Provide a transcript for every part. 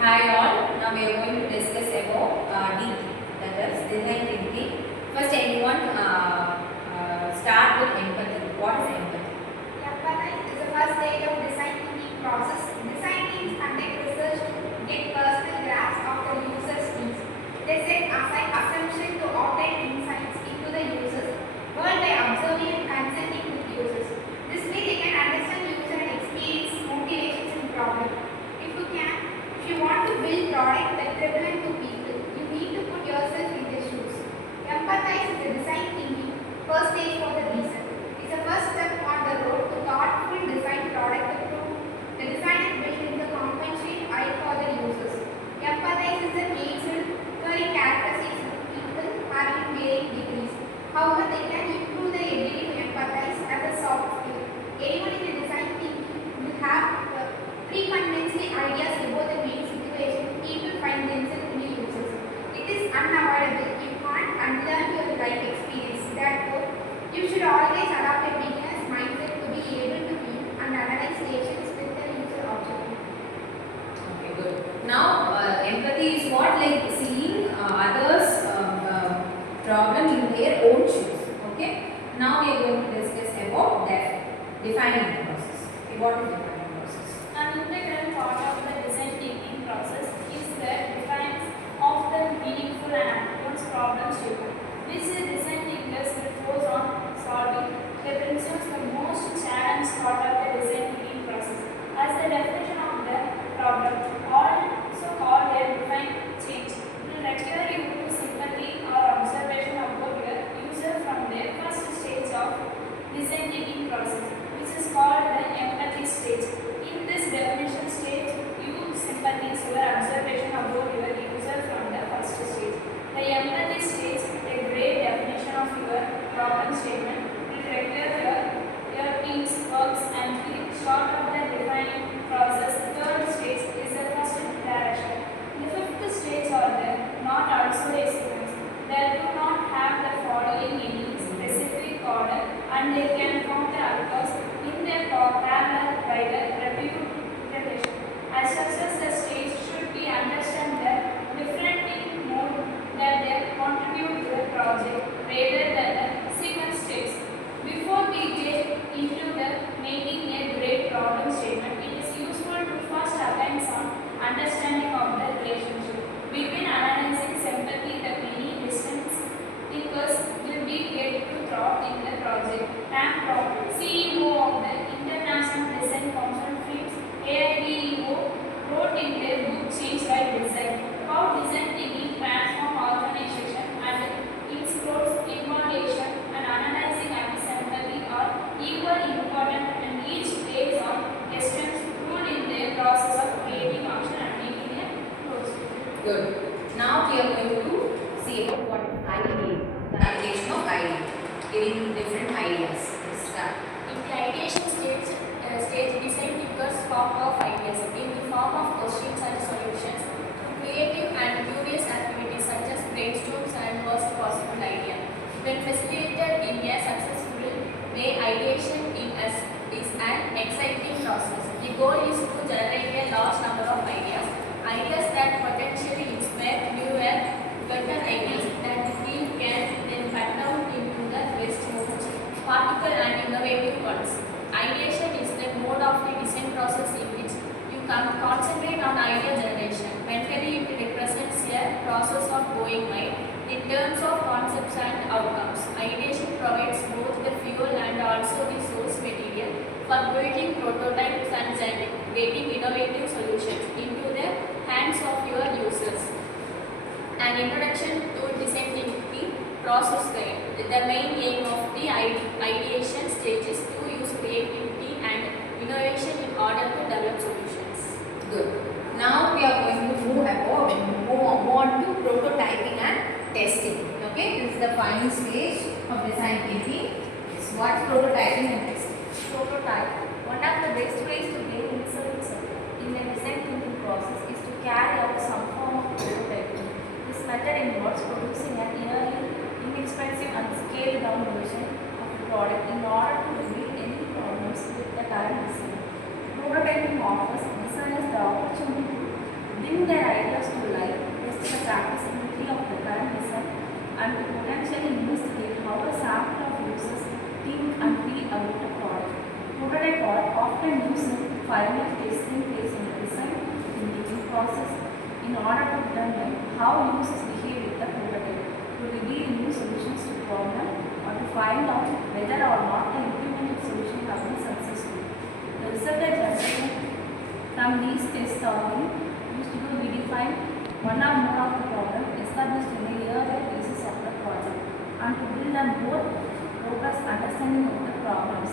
Hi all, now we are going to discuss about D, that is design thinking. First, anyone start with empathy. What is empathy? Empathize is the first stage of design thinking process. Design teams conduct research to get personal grasp of the user's needs. They set aside assumptions to obtain insights into the users world by observing and consulting with users. This way they can understand user and experience motivations and problems. If you want to build product that relevant to people, you need to put yourself in their shoes. Empathize is the design thinking first stage for the reason. It's the first step on the road to thoughtful design product approach. The design is built in the compensate eye for the users. Empathize is the nature occurring characteristics of people having varying degrees. However, they can improve their ability to empathize as a soft skill. Anyone in the design thinking will have preconceived ideas about the main situation people find themselves in the users. It is unavoidable. You can't unlearn your life experience. Therefore, you should always adopt a beginner's mindset to be able to view and analyze situations with the user objective. Okay, good. Now, empathy is what? Like seeing others' problem in their own shoes. Okay. Now we are going to discuss about defining the process. Okay, what is defining process? An integral part of the design thinking process is the defines of the meaningful and approach problem statement, which the design thinkers will focus on solving. They themselves the most challenged part of the design thinking process, as the definition of the problem, also called a defined change, will require you to sympathy or observation about your user from their first stage of design thinking process, which is called the empathy stage. In this definition stage, you sympathize your observation about your user from the first stage. The empathy stage, a great definition of your problem statement, will require your team's works and the short of the defining process. Third stage is the first direction. The fifth stage are the not also a sequence. They do not have the following any specific order and they can form the occurs in their parallel by the review iteration. As such as the stage should be understand the different in mode that they contribute to the project rather than the sequence states. Before we get into the making a great problem statement, it is useful to first attain some understanding of the relationship between analyzing sympathy the many distance thinkers will be get to throughout in the project. And CEO of the International Design Conference, AIDEO, wrote in their book Change by Design how design thinking transform organization and its growth, innovation and analyzing and sympathy are equally important and each based on questions ruled in their process of creating action and making a close. Good. Now we are going to see about what is ideate. The ideation of ideate. Giving different ideas. Let's start. In the ideation stage design thinkers form of ideas in the form of questions and solutions through creative and curious activities such as brainstorms and worst possible idea. When facilitated in a successful way, ideation is an exciting process. The goal is to generate a large number of ideas that potentially inspire new and better ideas that the team can then cut down into the best most practical and innovative ones. Ideation is the mode of the design process in which you can concentrate on idea generation. Mentally, it represents a process of going wide in terms of concepts and outcomes. Ideation provides both the fuel and also the source material for building prototypes and getting innovative solutions into the hands of your users. An introduction to design thinking process guide. The main aim of the ideation stage is to use creativity and innovation in order to develop solutions. Good. Now we are going to move on to prototyping and testing. Okay, this is the final stage of design thinking. Is what prototyping and testing. Prototype. One of the best ways to gain insights in the design thinking process is to carry out some form of prototyping. This method involves producing an early, inexpensive and scaled down version of the product in order to reveal any problems with the current design. Prototyping offers designers the opportunity to bring bring their ideas to life, test the practicability of the current design, and to potentially investigate how a sample of users think and feel about a product. Prototype are often used in final testing phase in the design thinking process in order to determine how users behave with the prototype, to reveal new solutions to problem, or to find out whether or not the implemented solution has been successful. The result is generated from these tests are being used to redefine one or more of the problem established in the earlier phases of the project and to build a more robust understanding of the problems.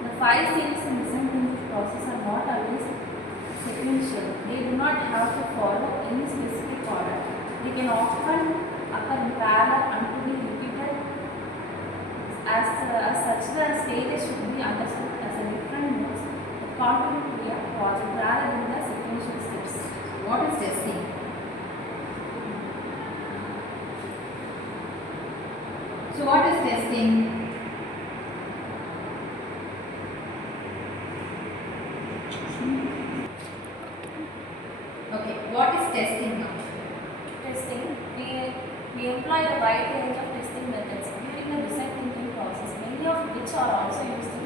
The 5 stages in design thinking process are not always sequential. They do not have to follow any specific order. They can often occur in parallel and to be repeated as such. The stages should be understood as a different modes that contribute to a project rather than the sequential steps. What is testing? So what is testing? Okay, what is testing now? Testing, we employ a wide range of testing methods during the design thinking process, many of which are also used in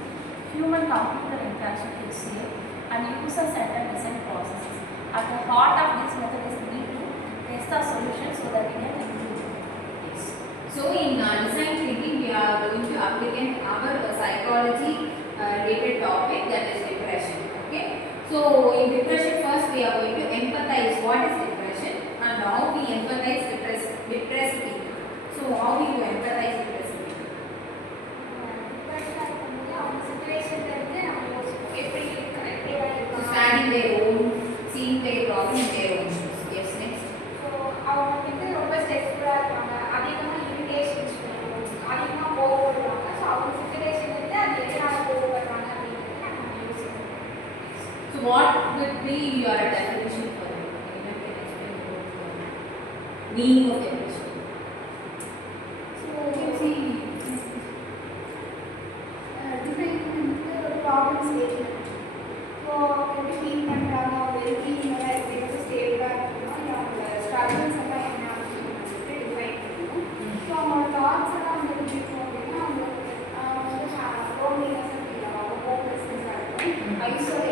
human-computer interaction HCA and user-centered design processes. At the heart of this method is the need to test our solution so that we can improve. Yes. So in design thinking, we are going to applicate our psychology related topic, that is depression. Okay. So in depression, first we are going to empathize what is depression and how we empathize depressed people. So how we do empathize depressed people? So standing their own, seeing their problem in their own shoes. Yes, next. அவங்க வந்து ரொம்ப ஸ்ட்ரெஸ்ஃபுல்லாக இருப்பாங்க, அதிகமாக irritations பண்ணுவோம், அதிகமாக கோவப்படுவாங்க. So அவங்க situation வந்து அது எதனால் கோவப்படுறாங்க அப்படின்றது நம்ம யோசிக்கணும். So what would be your definition for it? Meaning of depression. So different வந்து ப்ராப்ளம் ஸ்டேட்மெண்ட். ஸோ அவங்க எப்படி ஃபீல் பண்ணுறாங்க, அவங்க வெல்பீயிங் எல்லாம் எப்படி வந்து ஸ்டேபிளாக இருக்கணும், இல்லை அவங்களோட ஸ்ட்ரகிள்ஸ் எல்லாம் என்ன அப்படின்னு வந்துட்டு டிஃபைன் பண்ணணும். ஸோ அவங்களோட தாட்ஸ் எல்லாம் வந்து எப்படி இருக்கும் அப்படின்னா அவங்க வந்து லோன்லினஸ் ஃபீல் ஆகும், ஹோப்லெஸ்னஸாக இருக்கும், ஐசோலேஷன்